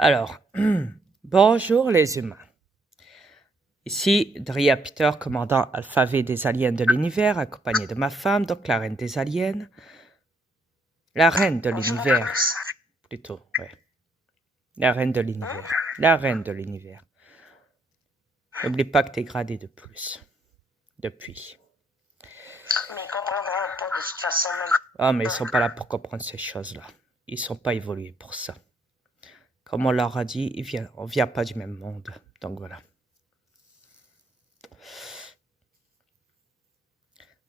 Alors, bonjour les humains. Ici, Dria Peter, commandant alphabet des aliens de l'univers, accompagné de ma femme, donc la reine des aliens. La reine de l'univers, plutôt, ouais. La reine de l'univers. La reine de l'univers. N'oublie pas que t'es gradé de plus. Depuis. Mais ils comprendront pas de toute façon. Ah, mais ils sont pas là pour comprendre ces choses-là. Ils sont pas évolués pour ça. Comme on leur a dit, on vient pas du même monde. Donc voilà.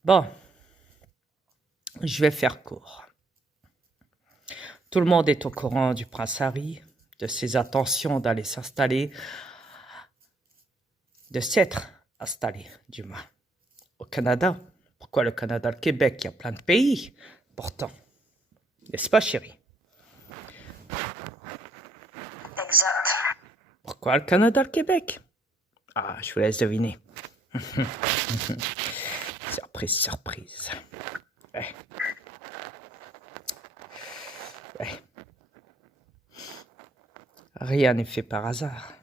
Bon. Je vais faire court. Tout le monde est au courant du prince Harry, de ses intentions d'aller s'installer, de s'être installé, du moins, au Canada. Pourquoi le Canada? Le Québec, il y a plein de pays, pourtant. N'est-ce pas, chérie? Exact. Pourquoi le Canada, le Québec? Ah, je vous laisse deviner. Surprise, surprise. Ouais. Ouais. Rien n'est fait par hasard.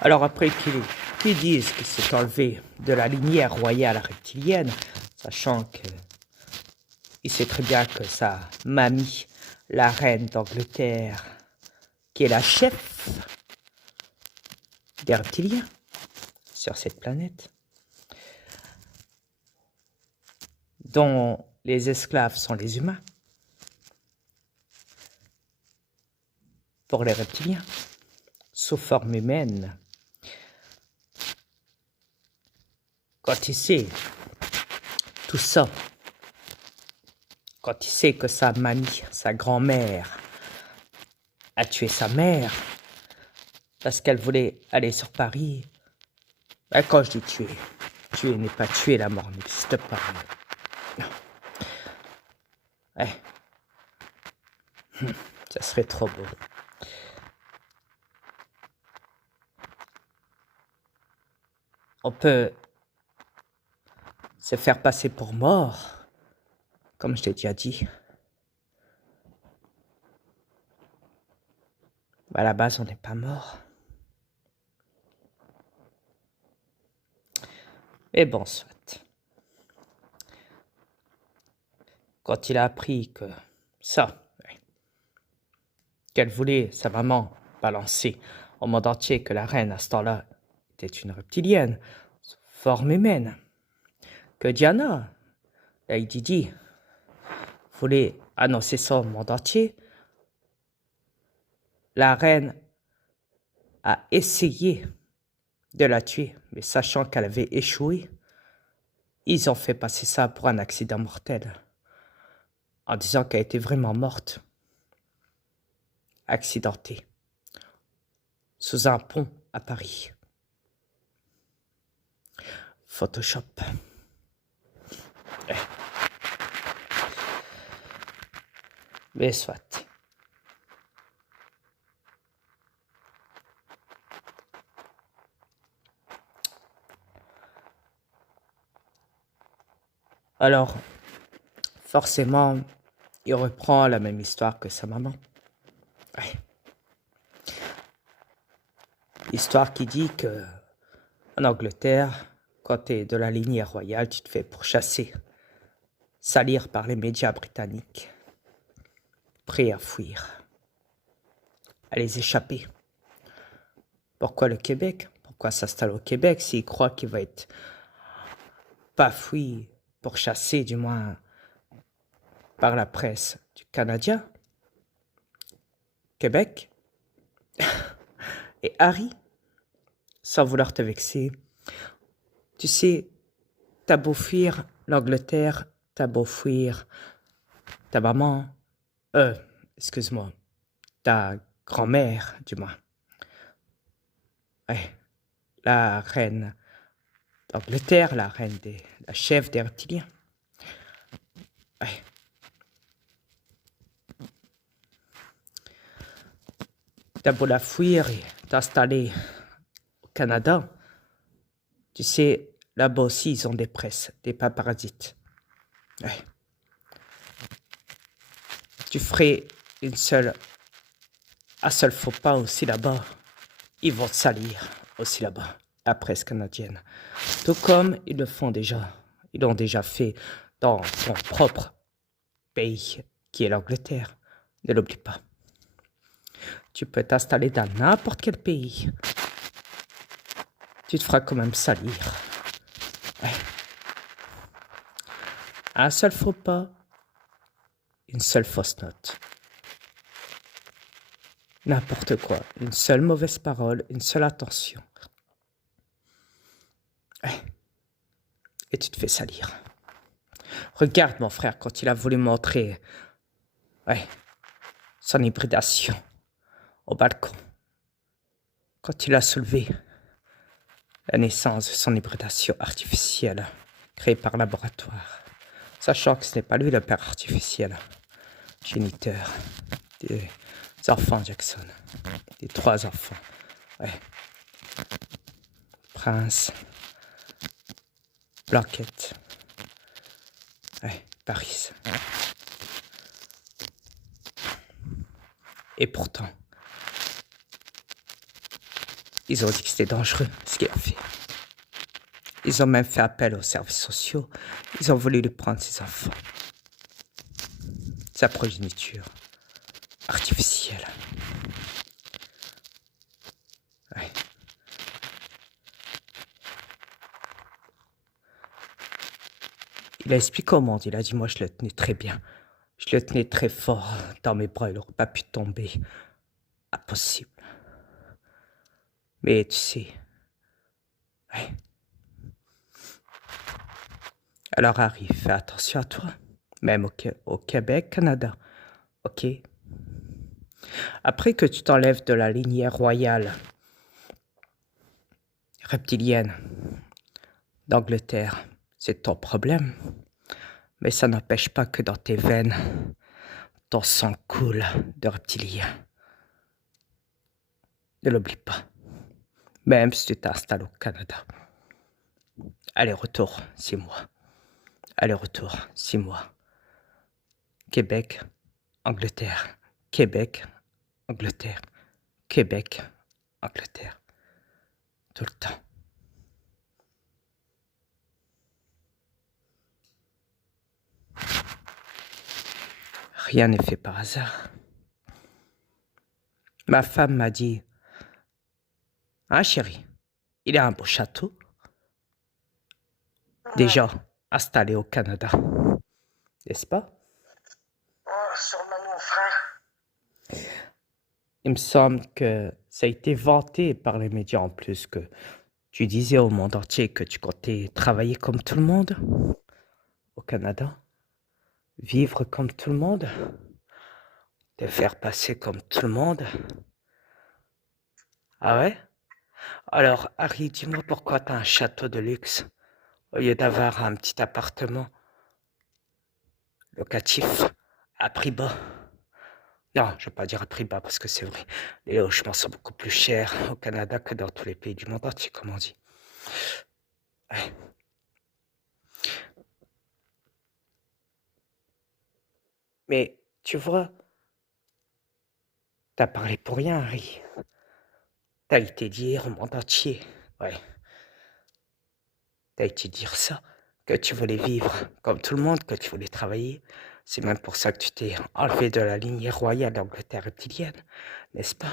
Alors après qu'ils disent qu'il s'est enlevé de la lignée royale reptilienne, sachant que il sait très bien que sa mamie, la reine d'Angleterre, qui est la chef des reptiliens sur cette planète, dont les esclaves sont les humains, pour les reptiliens, sous forme humaine. Quand il sait tout ça, quand il sait que sa mamie, sa grand-mère, a tué sa mère parce qu'elle voulait aller sur Paris, ben quand je dis tuer n'est pas tuer, la mort n'existe pas. Non. Ouais. Ça serait trop beau. On peut se faire passer pour mort, comme je t'ai déjà dit. À la base, on n'est pas mort. Mais bon, soit. Quand il a appris que ça, qu'elle voulait, sa maman, balancer au monde entier que la reine, à ce temps-là, était une reptilienne, forme humaine, que Diana, Lady Di, voulait annoncer ça au monde entier, la reine a essayé de la tuer, mais sachant qu'elle avait échoué, ils ont fait passer ça pour un accident mortel, en disant qu'elle était vraiment morte, accidentée, sous un pont à Paris. Photoshop. Mais soit. Alors, forcément, il reprend la même histoire que sa maman. Ouais. Histoire qui dit que en Angleterre, quand tu es de la lignée royale, tu te fais pourchasser, salir par les médias britanniques, prêts à fuir, à les échapper. Pourquoi le Québec? Pourquoi s'installer au Québec s'il croit qu'il va être pas fui, pourchassé du moins par la presse du Canadien? Québec? Et Harry, sans vouloir te vexer, tu sais, t'as beau fuir l'Angleterre, t'as beau fuir ta maman, excuse-moi, ta grand-mère, du moins. Ouais, la reine d'Angleterre, la chef des reptiliens. Ouais. T'as beau la fuir et t'installer au Canada, tu sais, là-bas aussi, ils ont des presses, des paparazites. Ouais. Tu ferais une seule Un seul faux pas aussi là-bas, ils vont te salir aussi là-bas, la presse canadienne. Tout comme ils le font déjà. Ils l'ont déjà fait dans ton propre pays, qui est l'Angleterre. Ne l'oublie pas. Tu peux t'installer dans n'importe quel pays. Tu te feras quand même salir. Ouais. Un seul faux pas, une seule fausse note. N'importe quoi, une seule mauvaise parole, une seule attention. Ouais. Et tu te fais salir. Regarde mon frère quand il a voulu montrer son hybridation au balcon. Quand il a soulevé la naissance de son hybridation artificielle créée par laboratoire. Sachant que ce n'est pas lui le père artificiel, géniteur des enfants Jackson, des 3 enfants. Ouais. Prince, Blanquette, Paris. Et pourtant, ils ont dit que c'était dangereux ce qu'il a fait. Ils ont même fait appel aux services sociaux. Ils ont voulu lui prendre ses enfants. Sa progéniture artificielle. Ouais. Il a expliqué au monde. Il a dit, moi je le tenais très bien. Je le tenais très fort dans mes bras. Il n'aurait pas pu tomber. Impossible. Mais tu sais, alors Harry, fais attention à toi. Même au Québec, Canada. Ok? Après que tu t'enlèves de la lignée royale reptilienne d'Angleterre, c'est ton problème. Mais ça n'empêche pas que dans tes veines, ton sang coule de reptilien. Ne l'oublie pas. Même si tu t'installes au Canada. Aller-retour, 6 mois. Aller-retour, 6 mois. Québec, Angleterre. Québec, Angleterre. Québec, Angleterre. Tout le temps. Rien n'est fait par hasard. Ma femme m'a dit, « Ah chérie, il a un beau château. Déjà installé au Canada. N'est-ce pas? » Oh, sûrement mon frère. Il me semble que ça a été vanté par les médias en plus que tu disais au monde entier que tu comptais travailler comme tout le monde au Canada, vivre comme tout le monde, te faire passer comme tout le monde. Ah ouais? Alors Harry, dis-moi pourquoi tu as un château de luxe au lieu d'avoir un petit appartement locatif à prix bas. Non, je ne veux pas dire à prix bas parce que c'est vrai. Les logements sont beaucoup plus chers au Canada que dans tous les pays du monde entier, comme on dit. Ouais. Mais tu vois, t'as parlé pour rien, Harry. T'as été dire au monde entier, t'as été dire ça, que tu voulais vivre comme tout le monde, que tu voulais travailler. C'est même pour ça que tu t'es enlevé de la lignée royale d'Angleterre reptilienne, n'est-ce pas?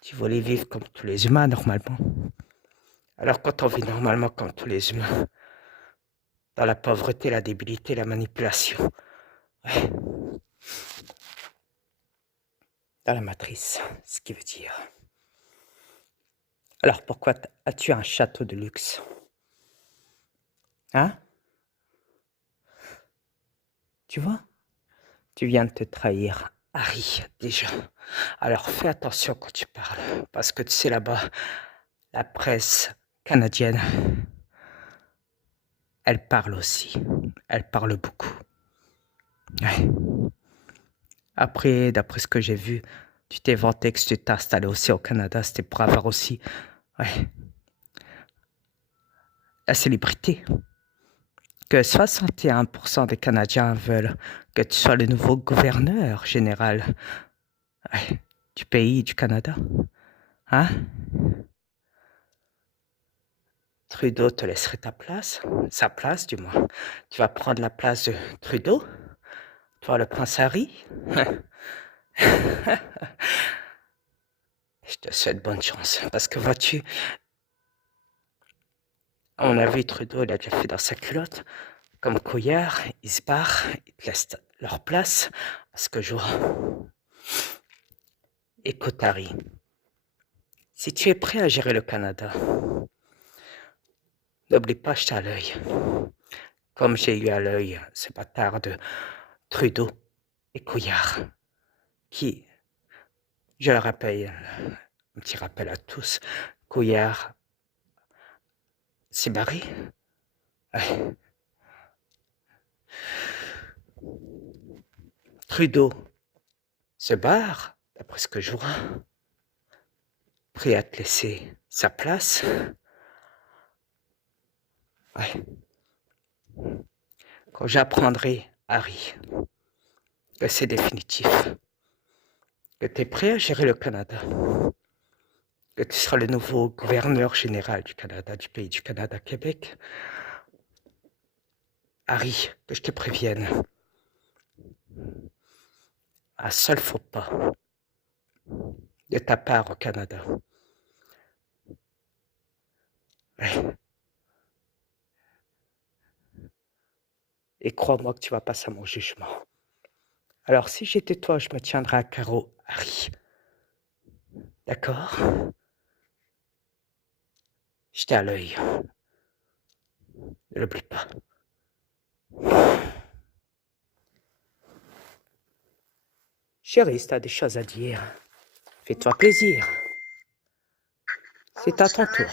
Tu voulais vivre comme tous les humains, normalement. Alors quand on vit normalement comme tous les humains, dans la pauvreté, la débilité, la manipulation, dans la matrice, ce qui veut dire. Alors pourquoi as-tu un château de luxe? Hein? Tu vois? Tu viens de te trahir, Harry, déjà. Alors fais attention quand tu parles, parce que tu sais là-bas, la presse canadienne, elle parle aussi. Elle parle beaucoup. Ouais. Après, d'après ce que j'ai vu, tu t'es vanté que tu t'es installé aussi au Canada, c'était pour avoir aussi la célébrité. Que 61% des Canadiens veulent que tu sois le nouveau gouverneur général du pays du Canada? Hein? Trudeau te laisserait sa place du moins. Tu vas prendre la place de Trudeau? Toi, le prince Harry? Je te souhaite bonne chance, parce que vois-tu, on a vu Trudeau, il a déjà fait dans sa culotte, comme Couillard, ils se barrent, ils te laissent leur place, parce que écoute Harry, si tu es prêt à gérer le Canada, n'oublie pas, je t'ai à l'œil, comme j'ai eu à l'œil ce bâtard de Trudeau et Couillard, qui, je le rappelle, un petit rappel à tous, Couillard s'est barré. Ouais. Trudeau se barre, d'après ce que je vois, prêt à te laisser sa place. Ouais. Quand j'apprendrai, Harry, que c'est définitif, que tu es prêt à gérer le Canada, que tu seras le nouveau gouverneur général du Canada, du pays du Canada, Québec, Harry, que je te prévienne, un seul faux pas de ta part au Canada. Ouais. Et crois-moi que tu vas passer à mon jugement. Alors si j'étais toi, je me tiendrais à carreau, Harry. D'accord? J'étais à l'œil. Ne l'oublie pas. Chérie, si t'as des choses à dire, fais-toi plaisir. C'est à ton tour.